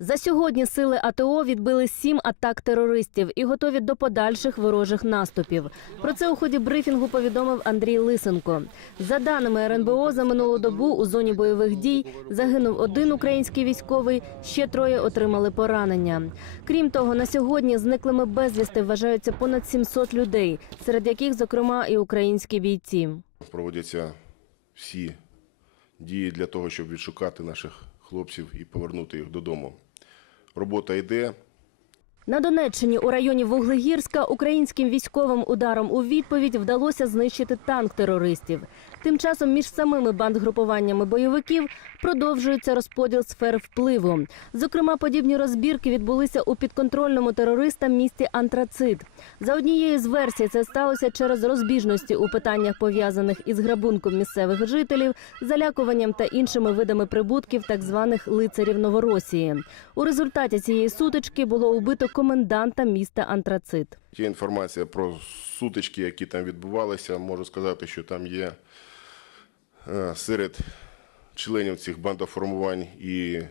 За сьогодні сили АТО відбили сім атак терористів і готові до подальших ворожих наступів. Про це у ході брифінгу повідомив Андрій Лисенко. За даними РНБО, за минулу добу у зоні бойових дій загинув один український військовий, ще троє отримали поранення. Крім того, на сьогодні зниклими безвісти вважаються понад 700 людей, серед яких, зокрема, і українські бійці. Проводяться всі дії для того, щоб відшукати наших хлопців і повернути їх додому. Робота йде. На Донеччині у районі Вуглегірська українським військовим ударом у відповідь вдалося знищити танк терористів. Тим часом між самими бандгрупуваннями бойовиків продовжується розподіл сфер впливу. Зокрема, подібні розбірки відбулися у підконтрольному терористам місті Антрацит. За однією з версій, це сталося через розбіжності у питаннях пов'язаних із грабунком місцевих жителів, залякуванням та іншими видами прибутків так званих лицарів Новоросії. У результаті цієї сутички було убито коменданта міста Антрацит. Є інформація про сутички, які там відбувалися. Можу сказати, що там є е, серед членів цих бандоформувань і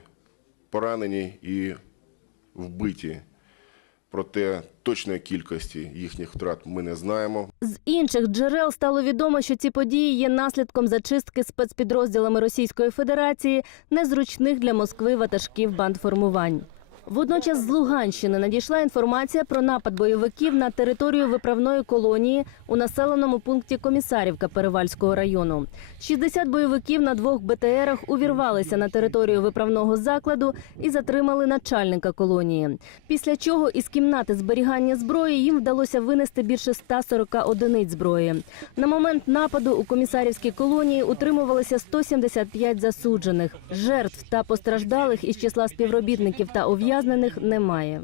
поранені, і вбиті. Проте точної кількості їхніх втрат ми не знаємо. З інших джерел стало відомо, що ці події є наслідком зачистки спецпідрозділами Російської Федерації незручних для Москви ватажків бандформувань. Водночас з Луганщини надійшла інформація про напад бойовиків на територію виправної колонії у населеному пункті Комісарівка Перевальського району. 60 бойовиків на двох БТРах увірвалися на територію виправного закладу і затримали начальника колонії. Після чого із кімнати зберігання зброї їм вдалося винести більше 140 одиниць зброї. На момент нападу у комісарівській колонії утримувалося 175 засуджених. Жертв та постраждалих із числа співробітників та ув'язнених немає.